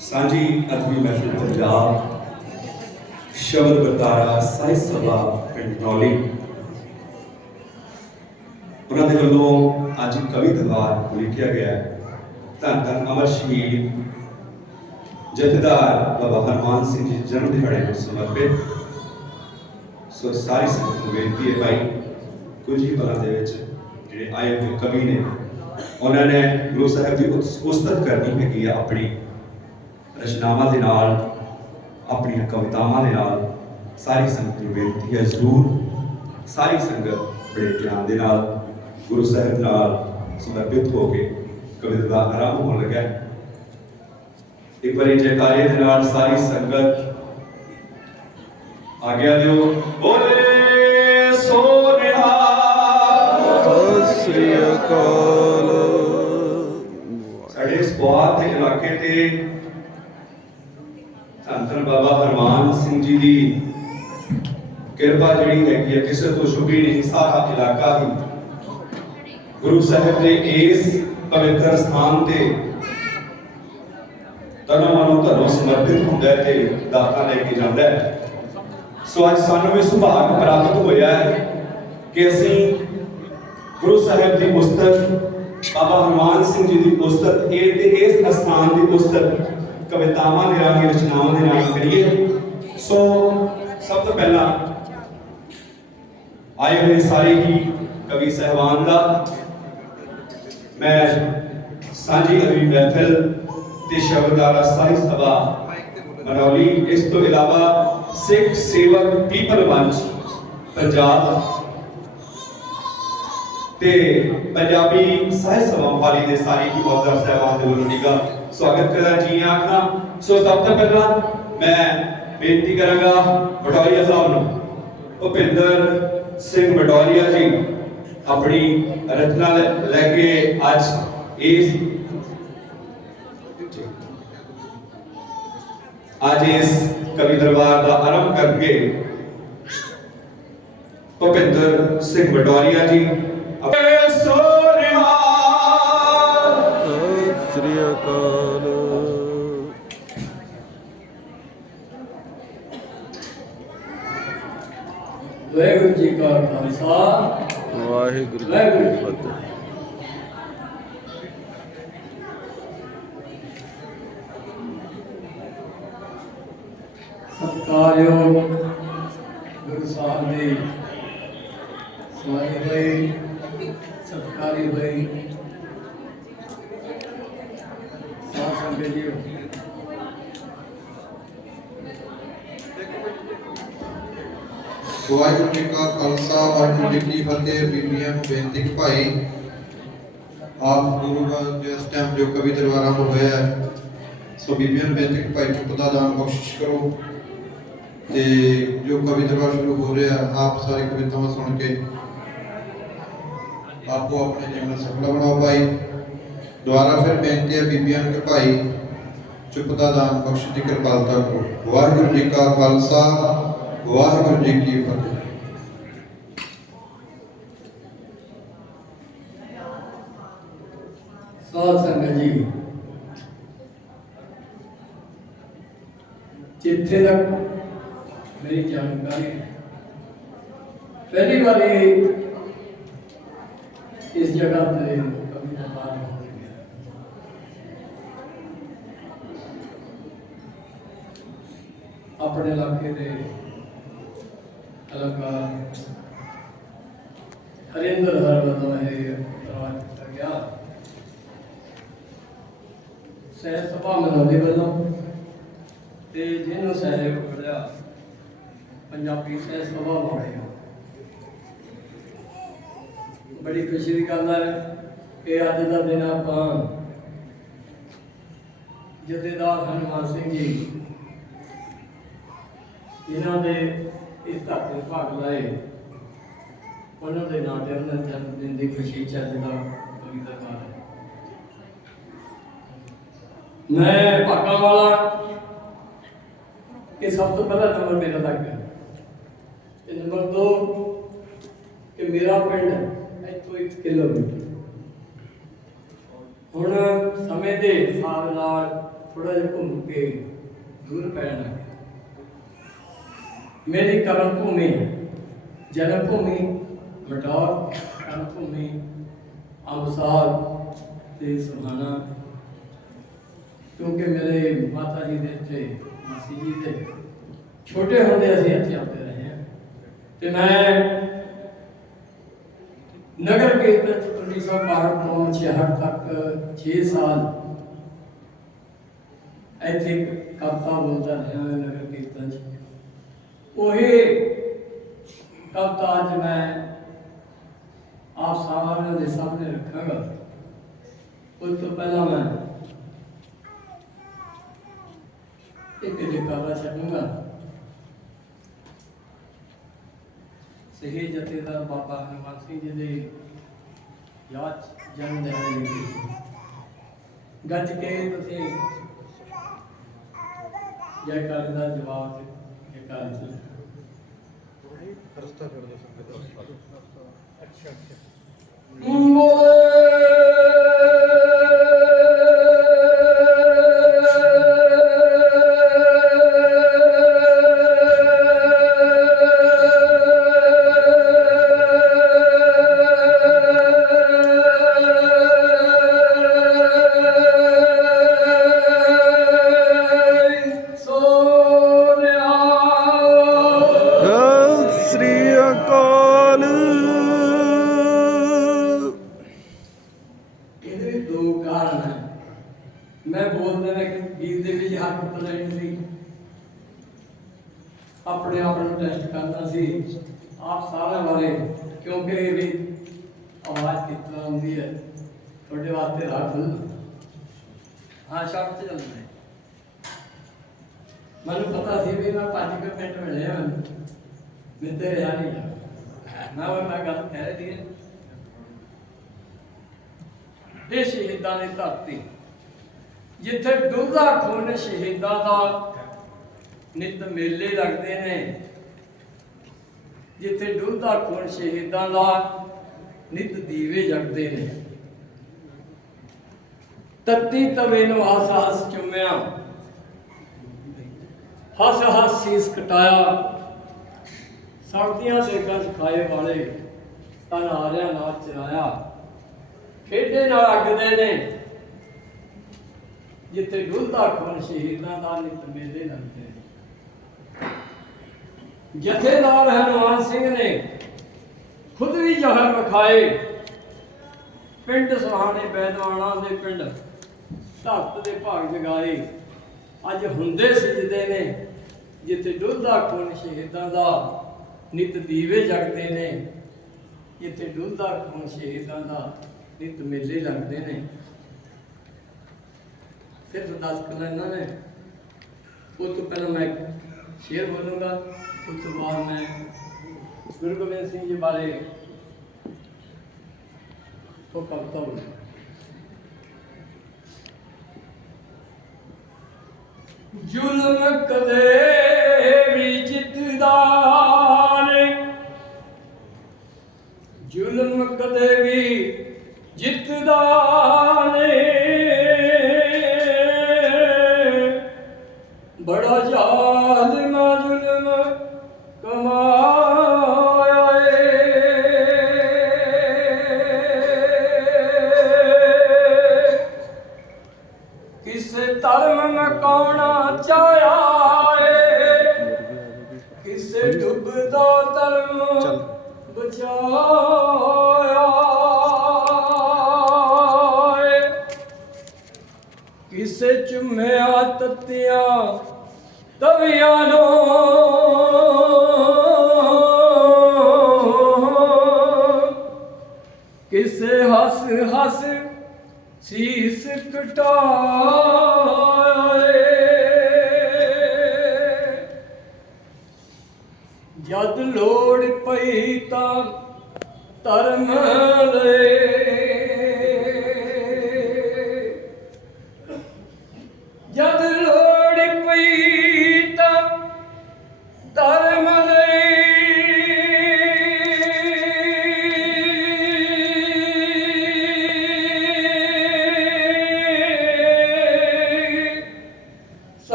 ਸਾਂਝੀ ਅਦਬੀ ਮਹਿਫਿਲ ਪੰਜਾਬ, ਸ਼ਬਦ ਵਰਤਾਰਾ ਸਾਹਿਤ ਸਭਾ ਪਿੰਡ ਨੌਲੀ। ਉਹਨਾਂ ਦੇ ਵੱਲੋਂ ਅੱਜ ਕਵੀ ਦਰਬਾਰ ਲਿਖਿਆ ਗਿਆ ਧੰਨ ਧੰਨ ਅਮਰ ਸ਼ਹੀਦ ਜਥੇਦਾਰ ਬਾਬਾ ਹਰਮਾਨ ਸਿੰਘ ਜੀ ਜਨਮ ਦਿਹਾੜੇ ਨੂੰ ਸਮਰਪਿਤ। ਸੋ ਸਾਰੀ ਸੰਗਤ ਨੂੰ ਬੇਨਤੀ ਹੈ ਭਾਈ, ਕੁਝ ਹੀ ਪਲਾਂ ਦੇ ਵਿੱਚ ਜਿਹੜੇ ਆਏ ਹੋਏ ਕਵੀ ਨੇ, ਉਹਨਾਂ ਨੇ ਗੁਰੂ ਸਾਹਿਬ ਦੀ ਉਸਤਤ ਕਰਨੀ ਹੈਗੀ ਆ ਆਪਣੀ ਰਚਨਾਵਾਂ ਦੇ ਨਾਲ ਆਪਣੀਆਂ ਕਵਿਤਾਵਾਂ ਦੇ ਨਾਲ ਸਾਰੀ ਸੰਗਤ ਨੂੰ ਬੇਨਤੀ ਹੈ ਜ਼ਰੂਰ ਸਾਰੀ ਸੰਗਤ ਬੜੇ ਧਿਆਨ ਦੇ ਨਾਲ ਗੁਰੂ ਸਾਹਿਬ ਨਾਲ ਸਮਰਪਿਤ ਹੋ ਕੇ ਕਵਿਤਾ ਦਾ ਆਰੰਭ ਹੋਣ ਲੱਗਾ। ਇੱਕ ਵਾਰੀ ਜੈਕਾਰੇ ਦੇ ਨਾਲ ਸਾਰੀ ਸੰਗਤ ਆਗਿਆ ਦਿਓ। ਬੋਲੇ ਸੋ ਨਿਹਾਲ। ਸ੍ਰੀ ਅਕਾਲ। ਸਾਡੇ ਸਪਾਤ ਦੇ ਇਲਾਕੇ ਤੇ ਧੰਨ ਬਾਬਾ ਹਰਮਾਨ ਸਿੰਘ ਜੀ ਦੀ ਕਿਰਪਾ ਜਿਹੜੀ ਹੈਗੀ ਹੈ ਕਿਸੇ ਤੋਂ ਛੁਪੀ ਨਹੀਂ, ਸਾਰਾ ਇਲਾਕਾ ਹੀ। ਗੁਰੂ ਸਾਹਿਬ ਦੇ ਇਸ ਪਵਿੱਤਰ ਸਥਾਨ ਤੇ ਤਨੋਂ ਮਨੋਂ ਧਰੋਂ ਸਮਰਪਿਤ ਹੁੰਦਾ ਤੇ ਦਾਤਾ ਲੈ ਕੇ ਜਾਂਦਾ ਹੈ। ਸੋ ਅੱਜ ਸਾਨੂੰ ਇਹ ਸੁਭਾਗ ਪ੍ਰਾਪਤ ਹੋਇਆ ਹੈ ਕਿ ਅਸੀਂ ਗੁਰੂ ਸਾਹਿਬ ਦੀ ਪੁਸਤਕ, ਬਾਬਾ ਹਰਮਾਨ ਸਿੰਘ ਜੀ ਦੀ ਪੁਸਤਕ, ਇਹ ਤੇ ਇਸ ਅਸਥਾਨ ਦੀ ਪੁਸਤਕ ਕਵਿਤਾਵਾਂ ਦੇ ਰਾਹੀਂ ਰਚਨਾਵਾਂ ਦੇ ਰਾਹੀਂ ਕਰੀਏ। ਸੋ ਸਭ ਤੋਂ ਪਹਿਲਾਂ ਆਏ ਹੋਏ ਸਾਰੇ ਹੀ ਕਵੀ ਸਹਿਬਾਨ ਦਾ, ਮੈਂ ਸਾਂਝੀ ਅਭੀ ਮਹਿਫਿਲ ਤੇ ਸ਼ਬਦਾਰਾ ਸਾਹਿਤ ਸਭਾ ਮਨੌਲੀ ਇਸ ਤੋਂ ਇਲਾਵਾ ਸਿੱਖ ਸੇਵਕ ਪੀਪਲ ਮੰਚ ਪੰਜਾਬ ਤੇ ਪੰਜਾਬੀ ਸਾਹਿਤ ਸਭਾ ਵਾਲੀ ਦੇ ਸਾਰੇ ਹੀ ਮੌਜੂਦਾ ਸਹਿਬਾਨ ਦੇ ਵੱਲੋਂ ਨਿੱਘਾ ਸਵਾਗਤ ਕਰਦਾ ਜੀ ਆਖਣਾ ਸੋ ਸਭ ਤੋਂ ਪਹਿਲਾਂ ਮੈਂ ਬੇਨਤੀ ਕਰਾਂਗਾ ਬਟੋਰੀਆ ਸਾਹਿਬ ਨੂੰ ਭੁਪਿੰਦਰ ਸਿੰਘ ਬਟੋਰੀਆ ਜੀ ਆਪਣੀ ਰਚਨਾ ਲੈ ਕੇ ਅੱਜ ਇਸ ਅੱਜ ਇਸ ਕਵੀ ਦਰਬਾਰ ਦਾ ਆਰੰਭ ਕਰਨਗੇ ਭੁਪਿੰਦਰ ਸਿੰਘ ਬਟੋਰੀਆ ਜੀ ਸਤਿ ਸ੍ਰੀ ਅਕਾਲ। ਵਾਹਿਗੁਰੂ ਜੀ ਕਾ ਖਾਲਸਾ ਵਾਹਿਗੁਰੂ ਜੀ ਕੀ ਜੀ। ਫਤਿਹ ਸਤਿਕਾਰਯੋਗ ਗੁਰੂ ਸਾਹਿਬ ਦੇ ਸਵਾਰੇ ਹੋਏ ਸਤਿਕਾਰੀ ਹੋਏ ਸਾਧ ਸੰਗਤ ਜੀਓ ਵਾਹਿਗੁਰੂ ਜੀ ਕਾ ਖਾਲਸਾ ਵਾਹਿਗੁਰੂ ਜੀ ਕੀ ਫਤਿਹ। ਬੀਬੀਆਂ ਨੂੰ ਬੇਨਤੀ ਕਿ ਭਾਈ ਆਪ ਗੁਰੂ ਦਾ ਜਿਸ ਟਾਈਮ ਜੋ ਕਵੀ ਦਰਬਾਰਾਂ ਤੋਂ ਹੋਇਆ ਹੈ, ਸੋ ਬੀਬੀਆਂ ਨੂੰ ਬੇਨਤੀ ਕਿ ਭਾਈ ਚੁੱਪ ਦਾ ਦਾਨ ਬਖਸ਼ਿਸ਼ ਕਰੋ ਤੇ ਜੋ ਕਵੀ ਦਰਬਾਰ ਸ਼ੁਰੂ ਹੋ ਰਿਹਾ ਆਪ ਸਾਰੀ ਕਵਿਤਾਵਾਂ ਸੁਣ ਕੇ ਆਪੋ ਆਪਣੇ ਜੀਵਨ ਨੂੰ ਸਫਲ ਬਣਾਓ ਭਾਈ। ਦੁਆਰਾ ਫਿਰ ਬੇਨਤੀ ਹੈ ਬੀਬੀਆਂ ਨੂੰ ਕਿ ਭਾਈ ਚੁੱਪ ਦਾ ਦਾਨ ਬਖਸ਼ ਦੀ ਕਿਰਪਾਲਤਾ ਕਰੋ। ਵਾਹਿਗੁਰੂ ਜੀ ਕਾ ਖਾਲਸਾ ਵਾਹਿਗੁਰੂ ਜੀ ਕੀ ਫਤਿਹ ਸਾਧ ਸੰਗਤ ਜੀ ਜਿੱਥੇ ਤੱਕ ਮੇਰੀ ਜਾਣਕਾਰੀ ਹੈ, ਪਹਿਲੀ ਵਾਰੀ ਇਸ ਜਗ੍ਹਾ ਤੇ ਕਵੀ ਦਾ ਬਾਤ ਹੋ ਗਿਆ ਆਪਣੇ ਇਲਾਕੇ ਦੇ ਹਰਿੰਦਰ ਹਰ ਵੱਲੋਂ ਇਹ ਕੀਤਾ ਗਿਆ। ਸਹਿ ਸਭਾ ਮਨੋਲੇ ਵੱਲੋਂ ਤੇ ਜਿਹਨੂੰ ਸਹਿਯੋਗ ਮਿਲਿਆ ਪੰਜਾਬੀ ਸਹਿ ਸਭਾ ਵਾਲਿਆਂ ਬੜੀ ਖੁਸ਼ੀ ਦੀ ਗੱਲ ਹੈ ਕਿ ਅੱਜ ਦਾ ਦਿਨ ਆਪਾਂ ਜਥੇਦਾਰ ਹਨੂਮਾਨ ਸਿੰਘ ਜੀ ਇਹਨਾਂ ਦੇ ਇਸ ਧਰਤੀ ਭਾਗ ਲਾਏ। ਉਹਨਾਂ ਦੇ ਨਾਂ ਤੇ ਉਹਨਾਂ ਦੇ ਜਨਮ ਦਿਨ ਦੀ ਖੁਸ਼ੀ ਚ ਅੱਜ ਦਾ ਕਵਿਤਾ ਕਾਰ ਹੈ। ਮੈਂ ਭਾਗਾਂ ਵਾਲਾ ਕਿ ਸਭ ਤੋਂ ਪਹਿਲਾ ਨੰਬਰ ਮੇਰਾ ਲੱਗ ਗਿਆ। ਤੇ ਨੰਬਰ 2 ਕਿ ਮੇਰਾ ਪਿੰਡ ਇੱਥੋਂ 1 ਕਿਲੋਮੀਟਰ। ਹੁਣ ਸਮੇਂ ਦੇ ਹਿਸਾਬ ਨਾਲ ਥੋੜਾ ਜਿਹਾ ਘੁੰਮ ਕੇ ਦੂਰ ਪੈਣ ਲੱਗਾ ਮੇਰੀ ਕਰਮ ਭੂਮੀ ਹੈ ਜਨਮ ਭੂਮੀ ਮਟੌਰ ਕਰਮ ਭੂਮੀ ਅੰਬਸਾਰ ਤੇ ਸੁਹਾਣਾ ਕਿਉਂਕਿ ਮੇਰੇ ਮਾਤਾ ਜੀ ਦੇ ਤੇ ਮਾਸੀ ਜੀ ਦੇ ਛੋਟੇ ਹੁੰਦੇ ਅਸੀਂ ਇੱਥੇ ਆਉਂਦੇ ਰਹੇ ਹਾਂ ਤੇ ਮੈਂ ਨਗਰ ਕੀਰਤਨ ਚ 1962 ਤੋਂ 66 ਤੱਕ 6 ਸਾਲ ਇੱਥੇ ਕਵਤਾ ਬੋਲਦਾ ਰਿਹਾ ਮੈਂ ਨਗਰ ਕੀਰਤਨ ਚ ਉਹੀ ਕਵਤਾ ਅੱਜ ਮੈਂ ਆਪ ਸਾਰਿਆਂ ਦੇ ਸਾਹਮਣੇ ਰੱਖਾਂਗਾ। ਉਸ ਤੋਂ ਪਹਿਲਾਂ ਮੈਂ ਇੱਕ ਜਗਾਰਾ ਛੱਡੂੰਗਾ। ਸਹੀ ਜਥੇਦਾਰ ਬਾਬਾ ਹਨੂਮਾਨ ਸਿੰਘ ਜੀ ਦੇ ਯਾਦ ਜਨਮ ਦਿਹਾੜੇ ਦੇ ਗੱਜ ਕੇ ਤੁਸੀਂ ਜੈਕਾਰੇ ਦਾ ਜਵਾਬ ਜੈਕਾਰੇ ਚ रस्ता अच्छा अच्छा ਇਹਦੇ ਵੀ ਦੋ ਕਾਰਨ ਹੈ ਮੈਂ ਬੋਲਦਾ ਮੈਂ ਕਿ ਗੀਤ ਦੇ ਵਿੱਚ ਹੱਥ ਪਲਾਈ ਸੀ। ਆਪਣੇ ਆਪ ਨੂੰ ਟੈਸਟ ਕਰਦਾ ਸੀ। ਆਪ ਸਾਰਿਆਂ ਬਾਰੇ ਕਿਉਂਕਿ ਇਹ ਵੀ ਆਵਾਜ਼ ਕਿਸ ਤਰ੍ਹਾਂ ਆਉਂਦੀ ਹੈ ਤੁਹਾਡੇ ਵਾਸਤੇ ਖੁੱਲ੍ਹ ਹਾਂ ਸ਼ਾਰਟ ਤੇ ਚੱਲਦਾ ਮੈਨੂੰ ਪਤਾ ਸੀ ਵੀ ਮੈਂ ਪੰਜ ਕੁ ਮਿੰਟ ਮਿਲੇ ਮੈਨੂੰ। ਮੈਂ ਤੇ ਰਿਹਾ ਨਹੀਂ ਮੈਂ ਉਹ ਮੈਂ ਗੱਲ ਕਹਿ ਰਹੀ ਹੈ ਇਹ ਸ਼ਹੀਦਾਂ ਦੀ ਧਰਤੀ। ਜਿੱਥੇ ਡੁੱਲਦਾ ਖੂਨ ਸ਼ਹੀਦਾਂ ਦਾ ਨਿਤ ਮੇਲੇ ਲੱਗਦੇ ਨੇ, ਜਿੱਥੇ ਡੁੱਲਦਾ ਖੂਨ ਸ਼ਹੀਦਾਂ ਦਾ ਨਿਤ ਦੀਵੇ ਜਗਦੇ ਨੇ। ਤੱਤੀ ਤਵੇ ਨੂੰ ਹੱਸ ਹੱਸ ਚੁੰਮਿਆ, ਹੱਸ ਹੱਸ ਸੀਸ ਕਟਾਇਆ। ਸਰਦੀਆਂ ਦੇ ਗੰਜ ਖਾਏ ਵਾਲੇ ਤਨ ਹਾਰਿਆਂ ਨਾਲ ਚਰਾਇਆ। ਖੇਡੇ ਨਾਲ ਅੱਗਦੇ ਨੇ। ਜਿੱਥੇ ਡੁੱਲਦਾ ਖੂਨ ਸ਼ਹੀਦਾਂ ਦਾ ਨਿਤ ਮੇਲੇ ਲੱਗਦੇ ਜਥੇਦਾਰ ਹਨੂਮਾਨ ਸਿੰਘ ਨੇ ਖੁਦ ਵੀ ਜ਼ਹਰ ਵਿਖਾਏ। ਪਿੰਡ ਸੁਹਾਣੇ ਬੈਦਵਾਣਾ ਦੇ ਪਿੰਡ ਧਰਤ ਦੇ ਭਾਗ ਜਗਾਏ। ਅੱਜ ਹੁੰਦੇ ਸਜਦੇ ਨੇ, ਜਿੱਥੇ ਡੁੱਲਦਾ ਖੂਨ ਸ਼ਹੀਦਾਂ ਦਾ ਨਿਤ ਦੀਵੇ ਜਗਦੇ ਨੇ। ਜਿੱਥੇ ਡੁੱਲਦਾ ਖੂਨ ਸ਼ਹੀਦਾਂ ਦਾ ਨਿਤ ਮੇਲੇ ਲੱਗਦੇ ਨੇ। ਸਿਰਫ ਦਸ ਕੁ ਲਾਈਨਾਂ ਨੇ ਉਹ ਤੋਂ ਪਹਿਲਾਂ ਮੈਂ ਸ਼ੇਰ ਬੋਲੂੰਗਾ, ਉਸ ਤੋਂ ਬਾਅਦ ਮੈਂ ਗੁਰੂ ਗੋਬਿੰਦ ਸਿੰਘ ਜੀ ਬਾਰੇ ਉਹ ਕਵਿਤਾ ਬੋਲੂੰਗਾ। ਜ਼ੁਲਮ ਕਦੇ ਵੀ ਜਿੱਤਦਾ ਨਹੀਂ। ਜ਼ੁਲਮ ਕਦੇ ਵੀ ਜਿੱਤਦਾ ਨਹੀਂ ਬੜਾ ਜ਼ਾਲਿਮਾ ਜ਼ੁਲਮ ਕਮਾਇਆ ਏ। ਕਿਸੇ ਧਰਮ ਮਕਾਉਣਾ ਚਾਹਿਆ ਏ। ਕਿਸੇ ਡੁੱਬਦਾ ਧਰਮ ਬਚਾਇਆ। ਚੁੰਮਿਆ ਤਤਿਆਂ ਤਵਿਆਂ ਨੂੰ। ਕਿਸੇ ਹੱਸ ਹੱਸ ਸੀਸ ਕਟਾਏ ਜਦ ਲੋੜ ਪਈ ਤਾਂ ਧਰਮ ਲੈ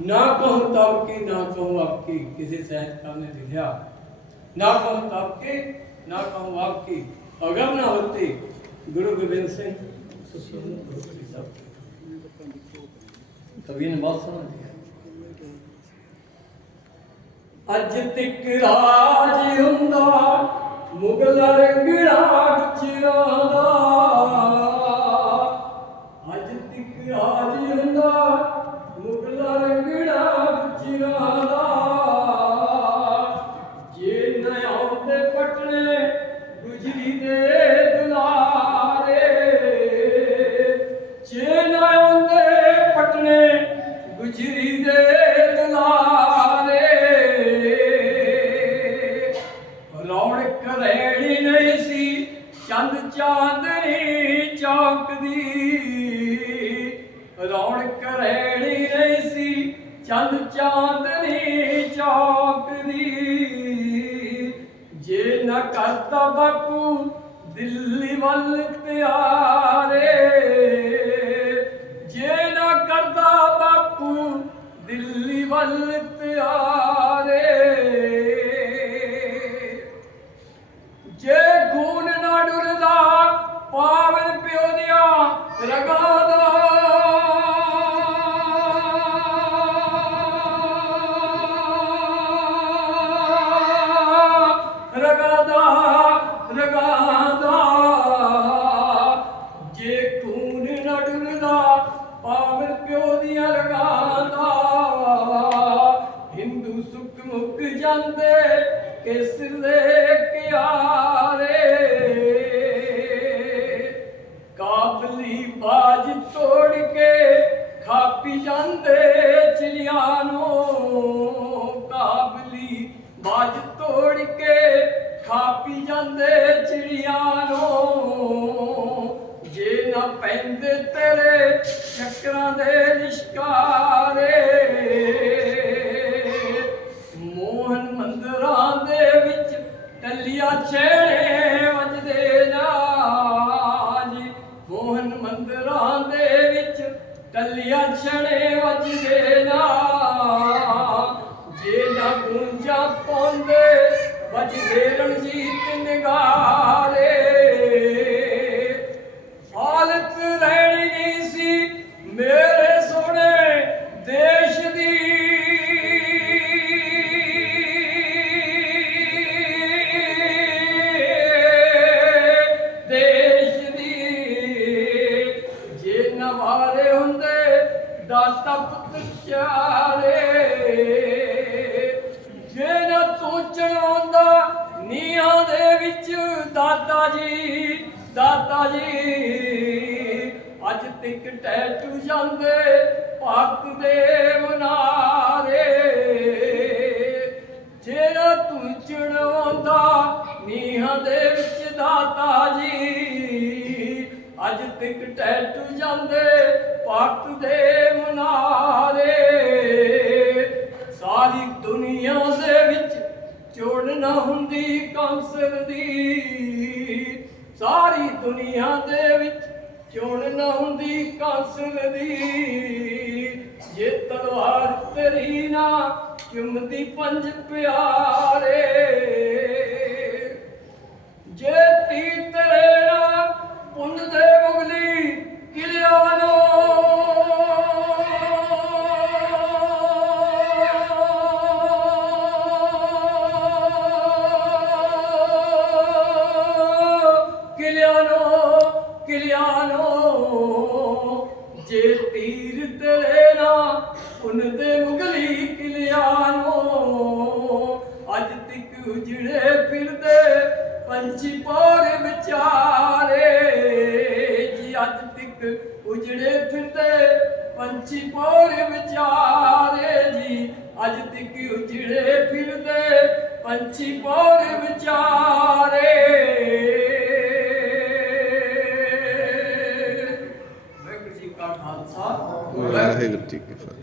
نہ کہوں تب کی، نہ کہوں اب کی، کسی سہت کا نے دلیا نہ کہوں تب کی، نہ کہوں اب کی۔ اگر نہ ہوتی گروہ گبین سنگھ۔ کبھی نے بہت سنا دیا۔ اج تک راج ہندہ مغلر گڑا چراندہ ਰੌਣਕ ਰਹਿਣੀ ਨਹੀਂ ਸੀ ਚੰਦ ਚਾਂਦਨੀ ਚੌਕਦੀ ਜੇ ਨਾ ਕਰਤਾ ਬਾਪੂ ਦਿੱਲੀ ਵੱਲ ਪਿਆਰੇ। ਕਾਬਲੀ ਬਾਜ ਤੋੜ ਕੇ ਖਾਪੀ ਜਾਂਦੇ ਚਿੜੀਆਂ ਨੂੰ। ਕਾਬਲੀ ਬਾਜ ਤੋੜ ਕੇ ਖਾਪੀ ਜਾਂਦੇ ਚਿੜੀਆਂ ਨੂੰ। ਜੇ ਨਾ ਪੈਂਦੇ ਤੇਰੇ ਚੱਕਰਾਂ ਦੇ ਲਿਸ਼ਕਾਰੇ, ਮੋਹਨ ਮੰਦਰਾਂ ਦੇ ਵਿੱਚ ਟੱਲੀਆਂ ਛੇੜੇ ਟੱਲੀਆਂ ਛੇੜੇ ਵੱਜਦੇ ਨਾ। ਜੇ ਨਾ ਗੂੰਜਾਂ ਪਾਉਂਦੇ ਵੱਜਦੇ ਦਾਤਾ ਚਾਰੇ ਜਿਹੜਾ ਨਾ ਤੂੰ ਚੜਾਉਂਦਾ ਨੀਹਾਂ ਦੇ ਵਿੱਚ ਦਾਤਾ ਜੀ ਦਾਤਾ ਜੀ, ਅੱਜ ਤੱਕ ਟੈਟੂ ਜਾਂਦੇ ਭਗਤ ਦੇ ਮਨਾਰੇ। ਜਿਹੜਾ ਤੂੰ ਚੜਾਉਂਦਾ ਨੀਹਾਂ ਦੇ ਵਿੱਚ ਦਾਤਾ ਜੀ, ਅੱਜ ਤੱਕ ਟੈਟੂ ਜਾਂਦੇ ਭਗਤ ਦੇ ਮਨਾਰੇ, ਸਾਰੀ ਦੁਨੀਆ ਦੇ ਵਿੱਚ ਚੋੜ ਨਾ ਹੁੰਦੀ ਕੌਂਸਲ ਦੀ। ਸਾਰੀ ਦੁਨੀਆ ਦੇ ਵਿੱਚ ਚੋਣ ਨਾ ਹੁੰਦੀ ਕੌਂਸਲ ਦੀ। ਜੇ ਤਲਵਾਰ ਤੇਰੀ ਨਾ ਚੁੰਮਦੀ ਪੰਜ ਪਿਆਰੇ ਉਜੜੇ ਫਿਰਦੇ ਪੰਛੀ ਪੌਰ ਵਿਚਾਰੇ ਜੀ, ਅੱਜ ਤੱਕ ਉਜੜੇ ਫਿਰਦੇ ਪੰਛੀ ਪੌਰ ਵਿਚਾਰੇ ਜੀ, ਅੱਜ ਤੱਕ ਉਜੜੇ ਫਿਰਦੇ ਪੰਛੀ ਪੌਰ ਵਿਚਾਰੇ। ਵਾਹਿਗੁਰੂ ਜੀ ਕਾ ਖਾਲਸਾ। ਵਾਹਿਗੁਰੂ ਜੀ ਕੀ ਫਤਿਹ।